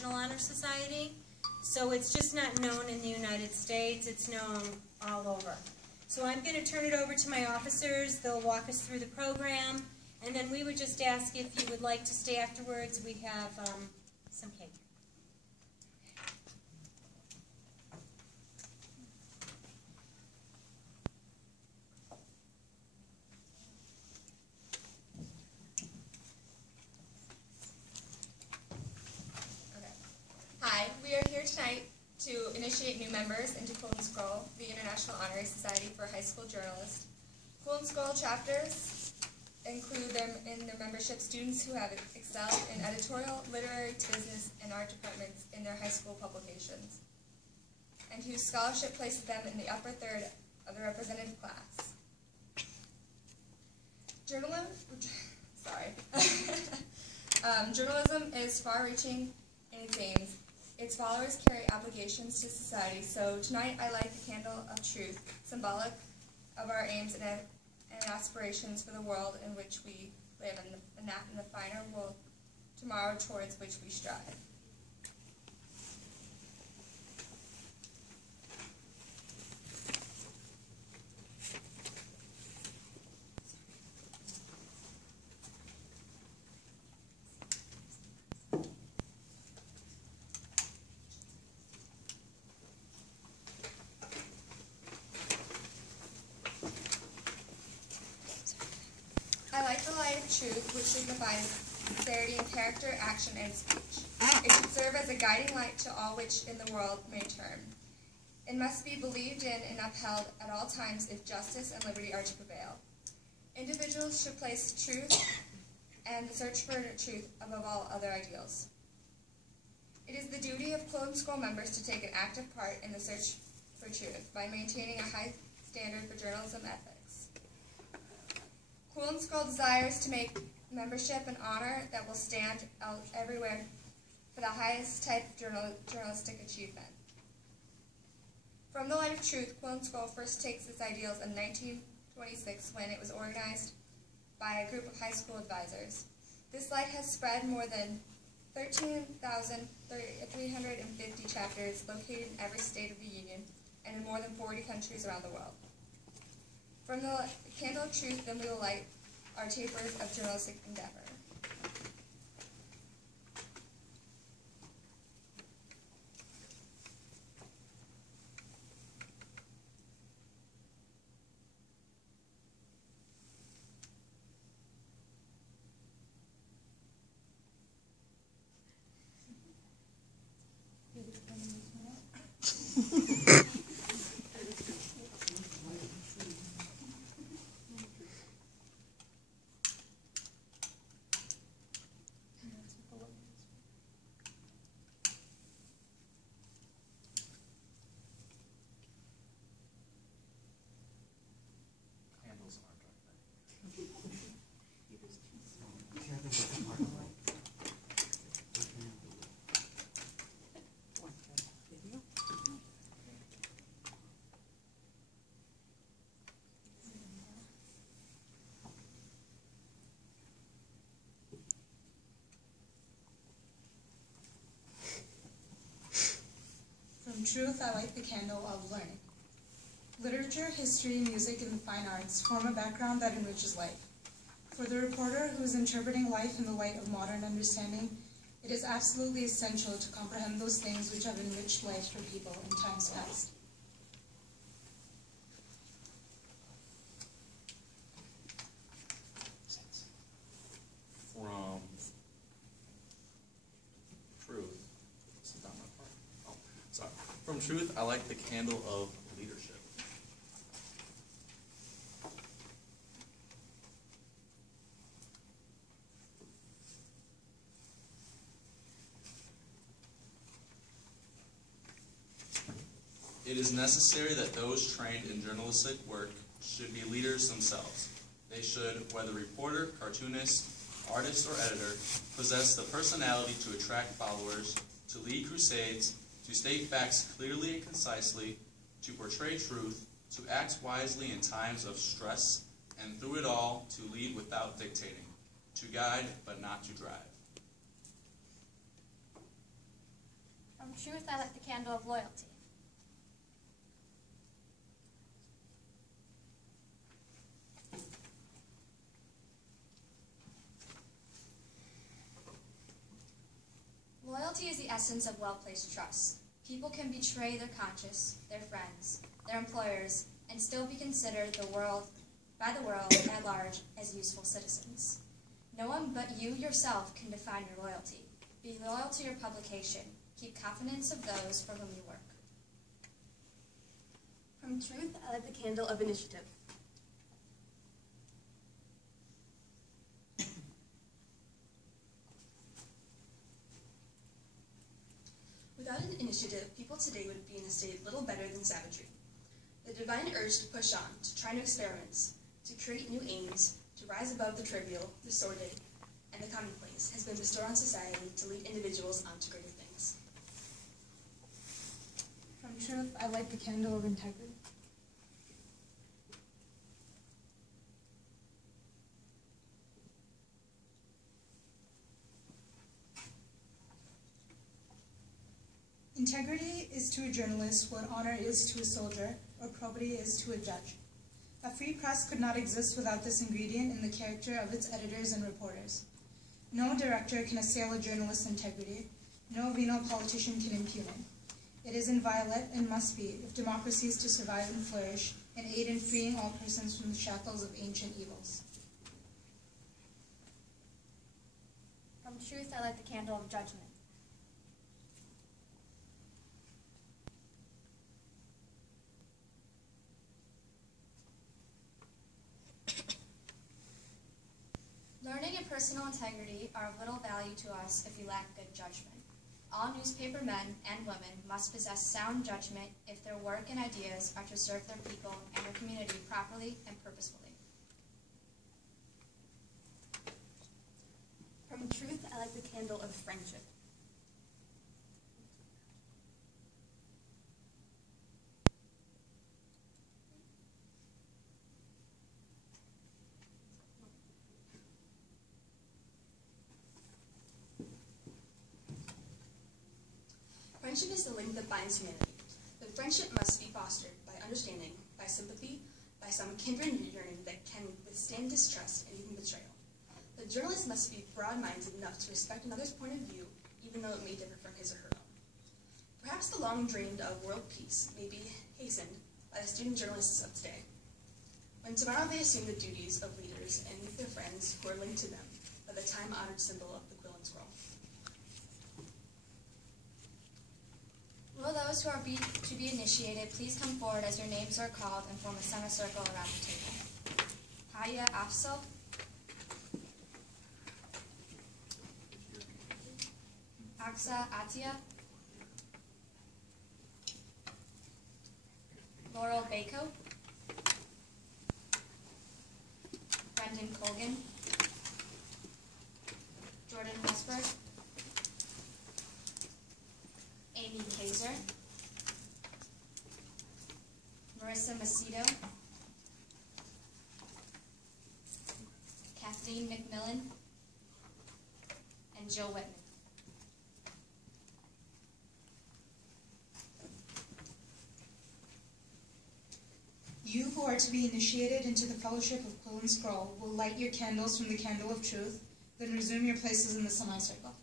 International Honor Society. So it's just not known in the United States, it's known all over. So I'm going to turn it over to my officers. They'll walk us through the program, and then we would just ask if you would like to stay afterwards. We have some cake. Hi, we are here tonight to initiate new members into Quill and Scroll, the International Honorary Society for High School Journalists. Quill and Scroll chapters include in their membership students who have excelled in editorial, literary, business, and art departments in their high school publications, and whose scholarship places them in the upper third of the representative class. Journalism is far-reaching in its aims. Its followers carry obligations to society, so tonight I light the candle of truth, symbolic of our aims and aspirations for the world in which we live and the finer world tomorrow towards which we strive. I like the light of truth, which signifies sincerity in character, action, and speech. It should serve as a guiding light to all which in the world may turn. It must be believed in and upheld at all times if justice and liberty are to prevail. Individuals should place truth and the search for truth above all other ideals. It is the duty of Quill and Scroll members to take an active part in the search for truth by maintaining a high standard for journalism ethics. Quill and Scroll desires to make membership an honor that will stand out everywhere for the highest type of journalistic achievement. From the light of truth, Quill and Scroll first takes its ideals in 1926 when it was organized by a group of high school advisors. This light has spread more than 13,350 chapters located in every state of the Union and in more than 40 countries around the world. From the candle of truth, then we will light our tapers of journalistic endeavor. From truth, I light the candle of learning. Literature, history, music, and the fine arts form a background that enriches life. For the reporter who is interpreting life in the light of modern understanding, it is absolutely essential to comprehend those things which have enriched life for people in times past. From truth, I like the candle of leadership. It is necessary that those trained in journalistic work should be leaders themselves. They should, whether reporter, cartoonist, artist, or editor, possess the personality to attract followers, to lead crusades, to state facts clearly and concisely, to portray truth, to act wisely in times of stress, and through it all, to lead without dictating, to guide but not to drive. From truth, I light the candle of loyalty. Loyalty is the essence of well-placed trust. People can betray their conscience, their friends, their employers, and still be considered by the world at large as useful citizens. No one but you yourself can define your loyalty. Be loyal to your publication. Keep confidence of those for whom you work. From truth, I light the candle of initiative. Without an initiative, people today would be in a state little better than savagery. The divine urge to push on, to try new experiments, to create new aims, to rise above the trivial, the sordid, and the commonplace has been bestowed on society to lead individuals on to greater things. From truth, I light the candle of integrity. Integrity is to a journalist what honor is to a soldier, or probity is to a judge. A free press could not exist without this ingredient in the character of its editors and reporters. No director can assail a journalist's integrity. No venal politician can impugn it. It is inviolate and must be if democracy is to survive and flourish and aid in freeing all persons from the shackles of ancient evils. From truth, I light the candle of judgment. Learning and personal integrity are of little value to us if we lack good judgment. All newspaper men and women must possess sound judgment if their work and ideas are to serve their people and their community properly and purposefully. From truth, I light the candle of friendship. Friendship is the link that binds humanity. But friendship must be fostered by understanding, by sympathy, by some kindred yearning that can withstand distrust and even betrayal. The journalist must be broad-minded enough to respect another's point of view, even though it may differ from his or her own. Perhaps the long dreamed of world peace may be hastened by the student journalists of today. When tomorrow they assume the duties of leaders and meet their friends who are linked to them by the time-honored symbol of the Quill and Scroll. Will those who are to be initiated please come forward as your names are called and form a semicircle around the table. Haya Afsal. Aksa Atia. Laurel Bako. Brendan Colgan. Jordan Westberg. Amy Kaiser, Marissa Macedo, Kathleen McMillan, and Joe Whitman. You who are to be initiated into the fellowship of Quill and Scroll will light your candles from the candle of truth, then resume your places in the semicircle.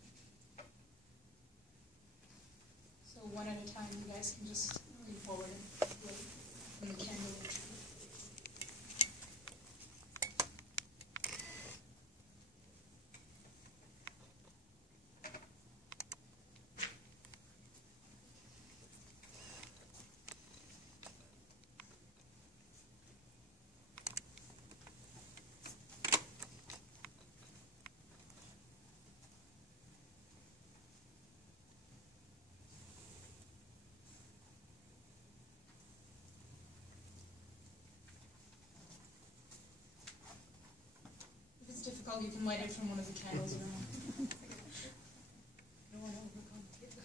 So one at a time, you guys can just lean forward and light from the candle of truth. Difficult, you can light it from one of the candles around. I don't want to overcomplicate it.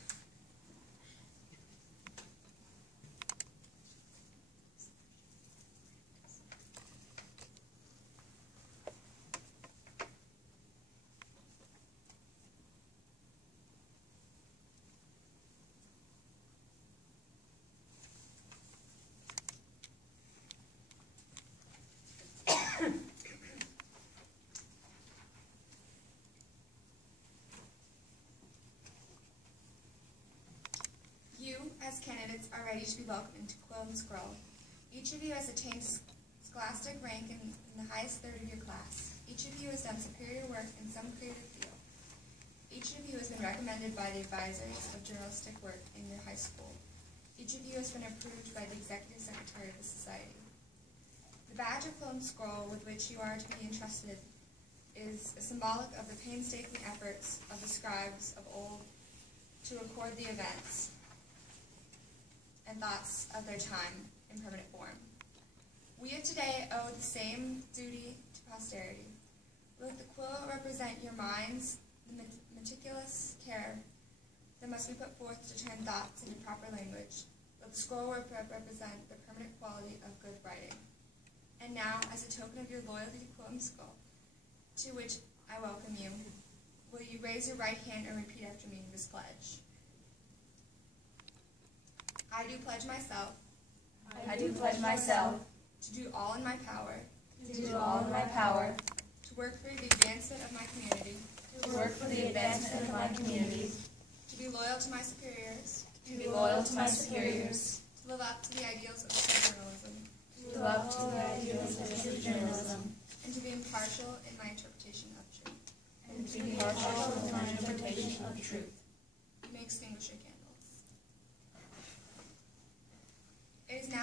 Test candidates are ready to be welcomed into Quill and Scroll. Each of you has attained scholastic rank in the highest third of your class. Each of you has done superior work in some creative field. Each of you has been recommended by the advisors of journalistic work in your high school. Each of you has been approved by the executive secretary of the society. The badge of Quill and Scroll with which you are to be entrusted is symbolic of the painstaking efforts of the scribes of old to record the events and thoughts of their time in permanent form. We of today owe the same duty to posterity. Let the quill represent your minds, the meticulous care that must be put forth to turn thoughts into proper language. Let the scroll represent the permanent quality of good writing. And now, as a token of your loyalty to Quill and Scroll, to which I welcome you, will you raise your right hand and repeat after me this pledge? I do pledge myself. I do pledge myself to do all in my power. to do all in my power To work for the advancement of my community. to work for the advancement of my community, To be loyal to my superiors. to be loyal to my superiors, To live up to the ideals of true journalism. to live up to the ideals of true journalism, And to be impartial in my interpretation of truth. and to be impartial in my interpretation of truth. You may extinguish your candles. It is now